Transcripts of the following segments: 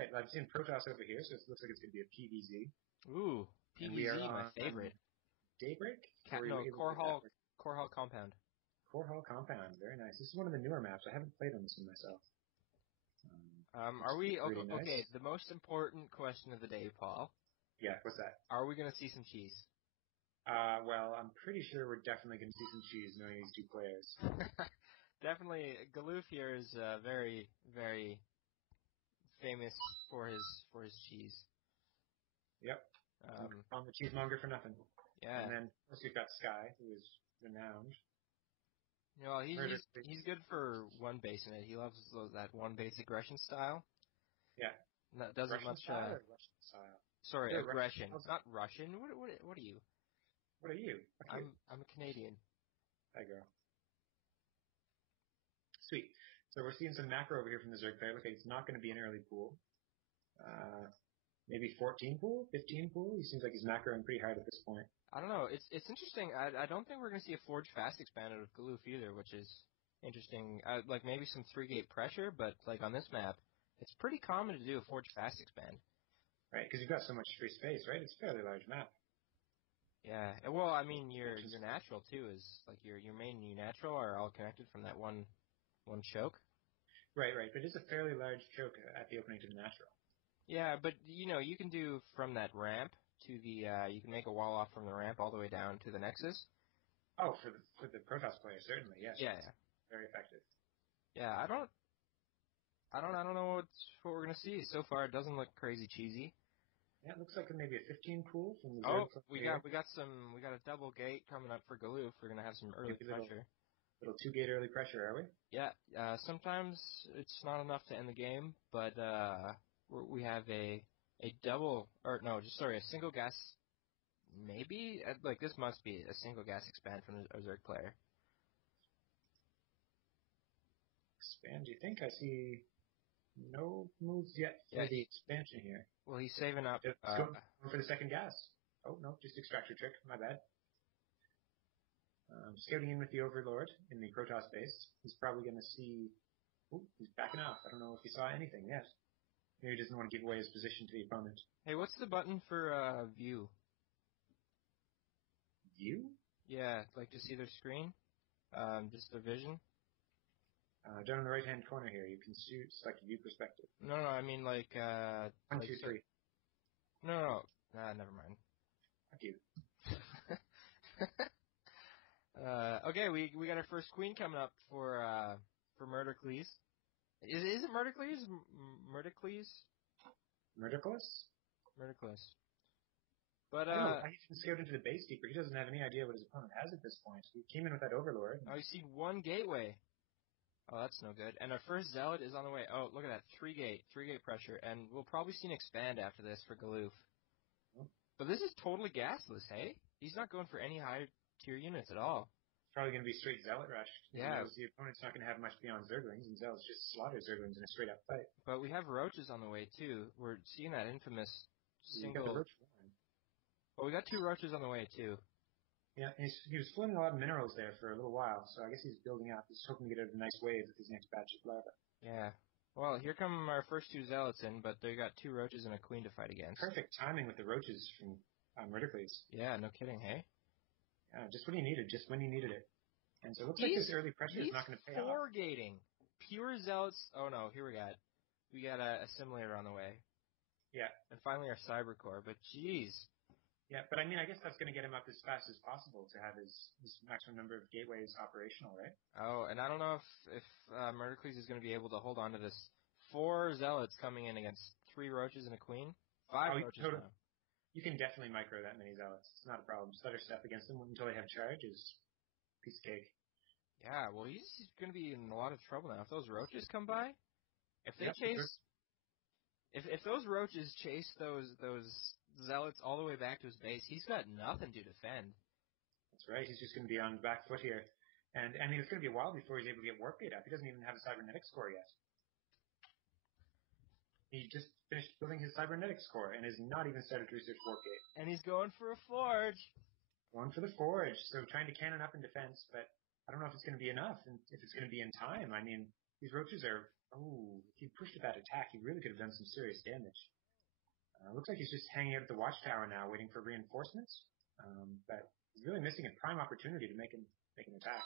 Right, I've seen Protoss over here, so it looks like it's going to be a PVZ. Ooh, And we are PVZ, my on favorite. Daybreak? Core Hall Compound. Core Hall Compound, very nice. This is one of the newer maps. I haven't played on this one myself. Are we pretty nice. okay? The most important question of the day, Paul. Yeah, what's that? Are we going to see some cheese? Well, I'm pretty sure we're definitely going to see some cheese knowing these two players. Definitely, Galuf here is very, very famous for his cheese. Yep. On the cheesemonger for nothing. Yeah. And then, of course, we've got Sky, who is renowned. You know, he's good for one base in it. He loves that one base aggression style. Yeah. That doesn't Russian much. Style or Russian style? Sorry, aggression. Russian. Not Russian. What are you? What are you? I'm a Canadian. Hi, girl. Sweet. So we're seeing some macro over here from the Zerg player. Look, it's not going to be an early pool. Maybe 14 pool, 15 pool. He seems like he's macroing pretty hard at this point. I don't know. It's interesting. I don't think we're going to see a Forge Fast expand out of Galuf either, which is interesting. Like maybe some 3-gate pressure, but like on this map, it's pretty common to do a Forge Fast expand. Right, because you've got so much free space, right? It's a fairly large map. Yeah. Well, I mean, your natural too is like your main and your natural are all connected from that one choke. Right. But it's a fairly large choke at the opening to the natural. Yeah, but you can do from that ramp to the you can make a wall off from the ramp all the way down to the Nexus. Oh, for the Protoss player, certainly, yes. Yeah. Very effective. Yeah, I don't know what we're gonna see. So far, it doesn't look crazy cheesy. Yeah, it looks like maybe a 15 pool from the Zerg player. We got a double gate coming up for Galuf. We're gonna have some early pressure. Little 2-gate early pressure, are we? Yeah. Sometimes it's not enough to end the game, but we have a single gas. Maybe like this must be a single gas expand from a Zerg player. Expand? Do you think? I see no moves yet for the expansion here. Well, he's saving up. Going for the second gas. Oh no, just extractor trick. My bad. Scouting in with the Overlord in the Protoss base. He's probably going to see... Ooh, he's backing off. I don't know if he saw anything yet. Maybe he doesn't want to give away his position to the opponent. Hey, what's the button for view? View? Yeah, like to see their screen. Just their vision. Down in the right-hand corner here, you can select view perspective. No, I mean like... 1, 2, 3. No. Never mind. Fuck you. Okay, we got our first queen coming up for Murdercles. Is it Murdercles? Murdercles. But I don't know. He's been scared into the base keeper. He doesn't have any idea what his opponent has at this point. He came in with that Overlord. Oh, you see one gateway. Oh, that's no good. And our first Zealot is on the way. Oh, look at that. 3-gate pressure. And we'll probably see an expand after this for Galuf. Oh. But this is totally gasless, hey? He's not going for any higher tier units at all. It's probably going to be straight Zealot rush. Yeah. Because the opponent's not going to have much beyond Zerglings, and Zealots just slaughter Zerglings in a straight-up fight. But we have Roaches on the way, too. We're seeing that infamous single... You got the Roach one. Well, we got 2 Roaches on the way, too. Yeah, he was floating a lot of minerals there for a little while, so I guess he's building up. He's hoping to get out of a nice wave with his next batch of larvae. Yeah. Well, here come our first 2 Zealots in, but they got 2 Roaches and a Queen to fight against. Perfect timing with the Roaches from Murdercles. Yeah, no kidding, hey? Yeah, just when he needed it. And so it looks like this early pressure is not going to pay off. He's 4-gating. Pure Zealots. Oh, no, here we got a Assimilator on the way. Yeah. And finally our Cyber Core, but jeez. Yeah, but I mean, I guess that's going to get him up as fast as possible to have his maximum number of gateways operational, right? Oh, and I don't know if Murdercles is going to be able to hold on to this. 4 Zealots coming in against 3 Roaches and a Queen. 5 Roaches now. You can definitely micro that many Zealots. It's not a problem. Just let her step against them until they have charge is piece of cake. Yeah, well, he's going to be in a lot of trouble now. If those Roaches come by, if they chase... If those Roaches chase those Zealots all the way back to his base, he's got nothing to defend. That's right. He's just going to be on the back foot here. And I mean, it's going to be a while before he's able to get Warp Gate up. He doesn't even have a Cybernetics core yet. He just finished building his Cybernetics core and has not even started to research Warp Gate. And he's going for a Forge. Going for the Forge. So trying to cannon up in defense, but I don't know if it's going to be enough and if it's going to be in time. I mean, these Roaches are Oh, if he pushed at that attack, he really could have done some serious damage. Looks like he's just hanging out at the watchtower now, waiting for reinforcements. But he's really missing a prime opportunity to make an attack.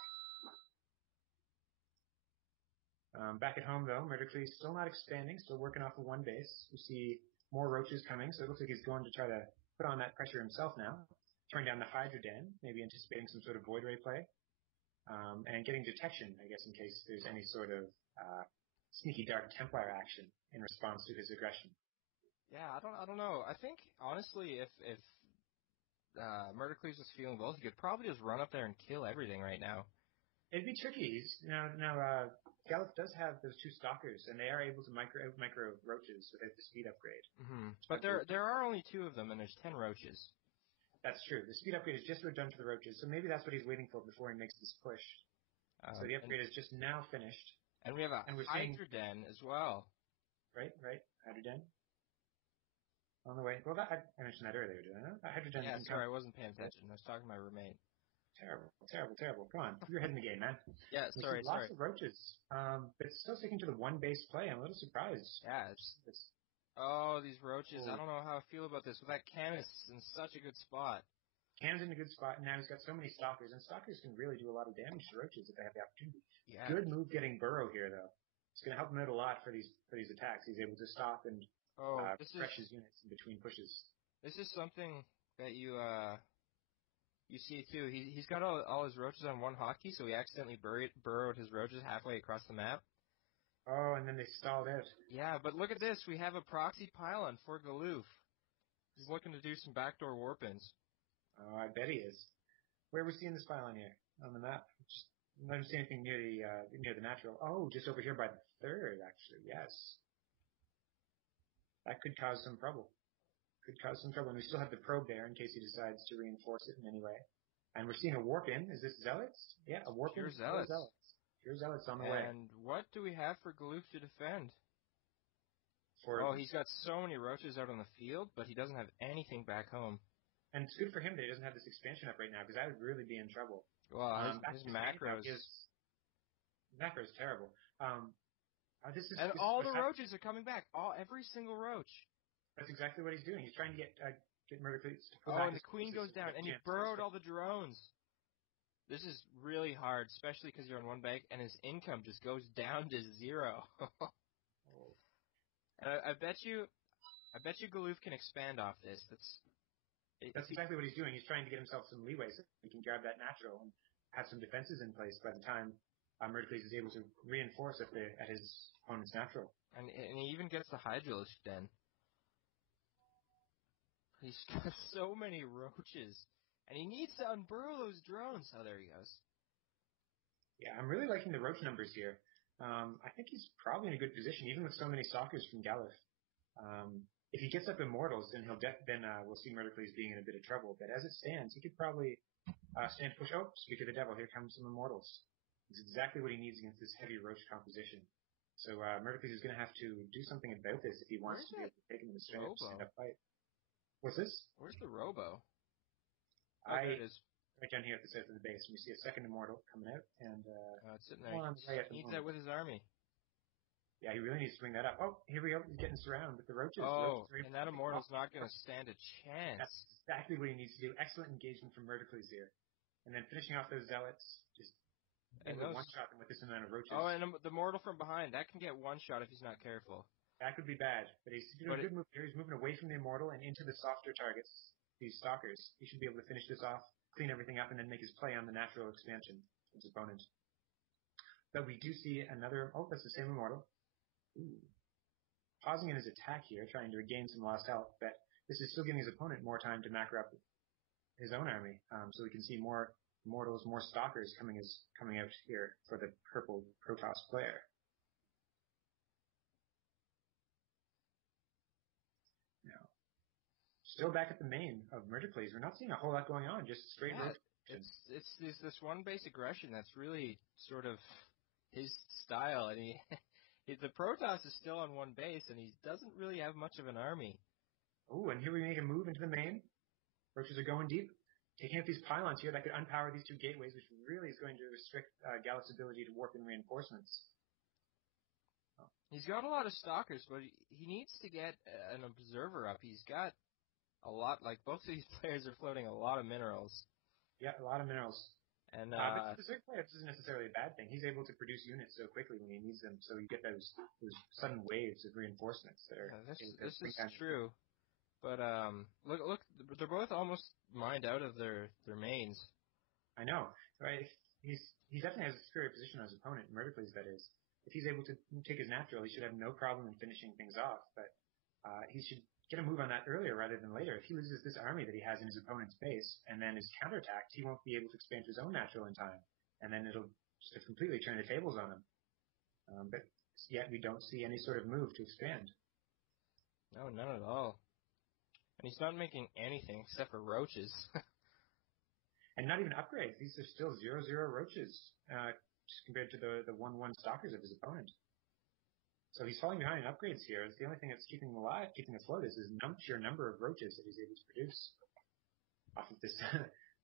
Back at home, though, Murdercles still not expanding, still working off of one base. We see more roaches coming, so it looks like he's going to try to put on that pressure himself now. Turn down the Hydra Den, maybe anticipating some sort of Void Ray play. And getting detection, I guess, in case there's any sort of sneaky Dark Templar action in response to his aggression. Yeah, I don't know. I think, honestly, if Murdercles was feeling both, he could probably just run up there and kill everything right now. It'd be tricky. Galuf does have those two stalkers, and they are able to micro roaches without the speed upgrade. Mm-hmm. But there are only 2 of them, and there's 10 roaches. That's true. The speed upgrade is just about done to the roaches, so maybe that's what he's waiting for before he makes this push. So the upgrade is just now finished. And we have a Hydra Den as well. Right. Hydra Den. On the way. Well, I mentioned that earlier, didn't I? Hydra Den. Yeah, sorry, I wasn't paying attention. I was talking to my roommate. Terrible. Come on, you're ahead in the game, man. Yeah, sorry. Lots of roaches, but it's still sticking to the one base play. I'm a little surprised. Yeah, these roaches. I don't know how I feel about this. With that Canis in such a good spot. Cam's in a good spot, and now he's got so many stalkers, and stalkers can really do a lot of damage to roaches if they have the opportunity. Yeah. Good move getting Burrow here, though. It's going to help him out a lot for these attacks. He's able to stop and press his units in between pushes. This is something that you see too. He's got all his roaches on one hotkey, so he accidentally burrowed his roaches halfway across the map. Oh, and then they stalled out. Yeah, but look at this. We have a proxy pylon for Galuf. He's looking to do some backdoor warp-ins. Oh, I bet he is. Where are we seeing this pylon here on the map? Just I don't see anything near the natural. Oh, just over here by the third, actually. Yes. That could cause some trouble. And we still have the probe there in case he decides to reinforce it in any way. And we're seeing a warp-in. Is this Zealots? Yeah, a warp-in. Pure Zealots. Pure Zealots on the way. And what do we have for Galuf to defend? He's got so many roaches out on the field, but he doesn't have anything back home. And it's good for him that he doesn't have this expansion up right now, because I would really be in trouble. Well, his macros... Macro's terrible. All the roaches are coming back. Every single roach. That's exactly what he's doing. He's trying to get Murdercles to pull back. And the queen goes down, and he burrowed all the drones. This is really hard, especially because you're on one bank, and his income just goes down to 0. And I bet you Galuf can expand off this. That's exactly what he's doing. He's trying to get himself some leeway so he can grab that natural and have some defenses in place by the time Murdercles is able to reinforce at his opponent's natural. And he even gets the Hydralisk Den. He's got so many roaches. And he needs to unburrow those drones. Oh, there he goes. Yeah, I'm really liking the roach numbers here. I think he's probably in a good position, even with so many stalkers from Galuf. If he gets up Immortals, then we'll see Murdercles being in a bit of trouble. But as it stands, he could probably stand to push. Oh, speak of the devil, here comes some Immortals. It's exactly what he needs against this heavy roach composition. So Murdercles is going to have to do something about this if he wants to be able to take him in the stand-up fight. What's this? Where's the Robo? There it is. Right down here at the south of the base. And we see a second Immortal coming out. And it's sitting there. He needs that with his army. Yeah, he really needs to bring that up. Oh, here we go. He's getting surrounded with the roaches. And that Immortal's not going to stand a chance. That's exactly what he needs to do. Excellent engagement from Murdercles here. And then finishing off those Zealots, just one-shot them with this amount of roaches. Oh, and the Mortal from behind, that can get one shot if he's not careful. That could be bad. But he's doing a good move here. He's moving away from the Immortal and into the softer targets, these Stalkers. He should be able to finish this off, clean everything up, and then make his play on the natural expansion of his opponent. But we do see another... Oh, that's the same Immortal. Ooh. Pausing in his attack here, trying to regain some lost health, but this is still giving his opponent more time to macro up his own army. So we can see more Immortals, more Stalkers coming out here for the purple Protoss player. Now, still back at the main of Murdercles. We're not seeing a whole lot going on, just straight rotation. It's this one base aggression that's really sort of his style, and the Protoss is still on one base, and he doesn't really have much of an army. Oh, and here we make a move into the main. Roaches are going deep. Taking out these pylons here that could unpower these two gateways, which really is going to restrict Galuf's ability to warp in reinforcements. Oh, He's got a lot of stalkers, but he needs to get an observer up. He's got a lot, like both of these players are floating a lot of minerals. Yeah, a lot of minerals. And but for the Zerg player, this isn't necessarily a bad thing. He's able to produce units so quickly when he needs them, so you get those sudden waves of reinforcements that are. This is true. But look, they're both almost mined out of their mains. I know, right? He definitely has a superior position on his opponent, Murdercles, that is. If he's able to take his natural, he should have no problem in finishing things off. But he should get a move on that earlier rather than later. If he loses this army that he has in his opponent's base and then is counterattacked, he won't be able to expand his own natural in time, and then it'll just completely turn the tables on him. But yet we don't see any sort of move to expand. No, none at all. And he's not making anything except for roaches. And not even upgrades. These are still 0/0 roaches, just compared to the 1/1 stalkers of his opponent. So he's falling behind in upgrades here. The only thing that's keeping him alive, keeping afloat, is his sheer number of roaches that he's able to produce off of this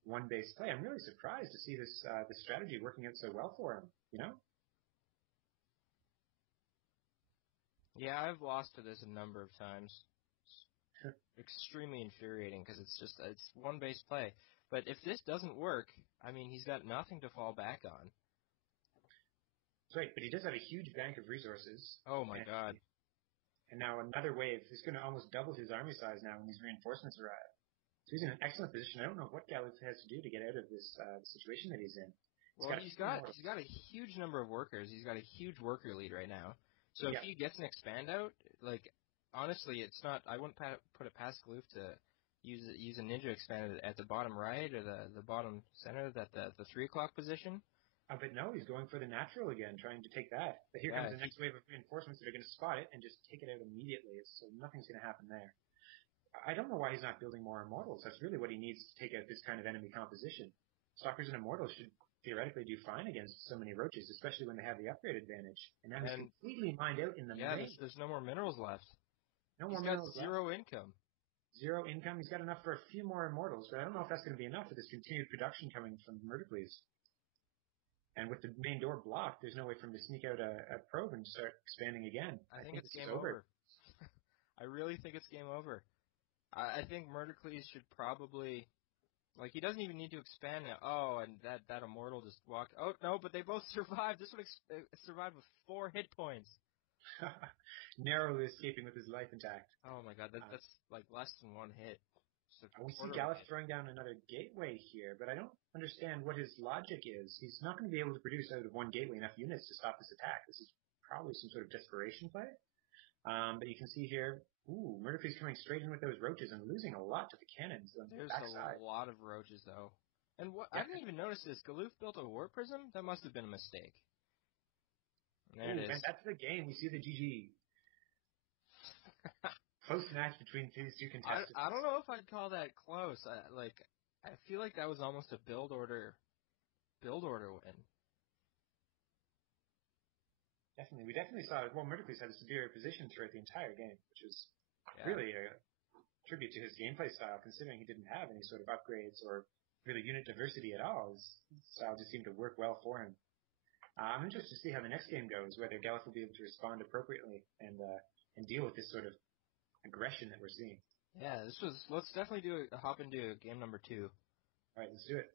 one base play. I'm really surprised to see this strategy working out so well for him, you know? Yeah, I've lost to this a number of times. It's extremely infuriating because it's one base play. But if this doesn't work, I mean, he's got nothing to fall back on. That's right, but he does have a huge bank of resources. Oh my god. And now another wave. He's going to almost double his army size now when these reinforcements arrive. So he's in an excellent position. I don't know what Galuf has to do to get out of this situation that he's in. He's got a huge number of workers. He's got a huge worker lead right now. So if he gets an expand out, like, honestly, it's not. I wouldn't put it past Galuf to use a ninja expand at the bottom right or the bottom center, the 3 o'clock position. But no, he's going for the natural again, trying to take that. But here comes the next wave of reinforcements that are going to spot it and just take it out immediately. So nothing's going to happen there. I don't know why he's not building more immortals. That's really what he needs to take out this kind of enemy composition. Stalkers and immortals should theoretically do fine against so many roaches, especially when they have the upgrade advantage. And now he's completely mined out in the main. There's no more minerals left. No more minerals left. Zero income. Zero income. He's got enough for a few more immortals, but I don't know if that's going to be enough for this continued production coming from Murdercles. And with the main door blocked, there's no way for him to sneak out a probe and start expanding again. I think it's game over. I really think it's game over. I think Murdercles should probably, like, he doesn't even need to expand now. Oh, and that immortal just walked. Oh, no, but they both survived. This one survived with 4 hit points. Narrowly escaping with his life intact. Oh my god, that's like less than 1 hit. We see Galuf throwing down another gateway here, but I don't understand what his logic is. He's not going to be able to produce out of 1 gateway enough units to stop this attack. This is probably some sort of desperation play. But you can see here, Murdercles coming straight in with those roaches and losing a lot to the cannons on the backside. There's a lot of roaches, though. And I didn't even notice this. Galuf built a war prism? That must have been a mistake. And there it is. And that's the game. We see the GG. Close match between these two contestants. I don't know if I'd call that close. I feel like that was almost a build order win. Definitely. We definitely saw Murdercles had a superior position throughout the entire game, which is really a tribute to his gameplay style, considering he didn't have any sort of upgrades or really unit diversity at all. His style just seemed to work well for him. I'm interested to see how the next game goes, whether Galuf will be able to respond appropriately and deal with this sort of aggression that we're seeing. Yeah, let's definitely hop into game number 2. All right, let's do it.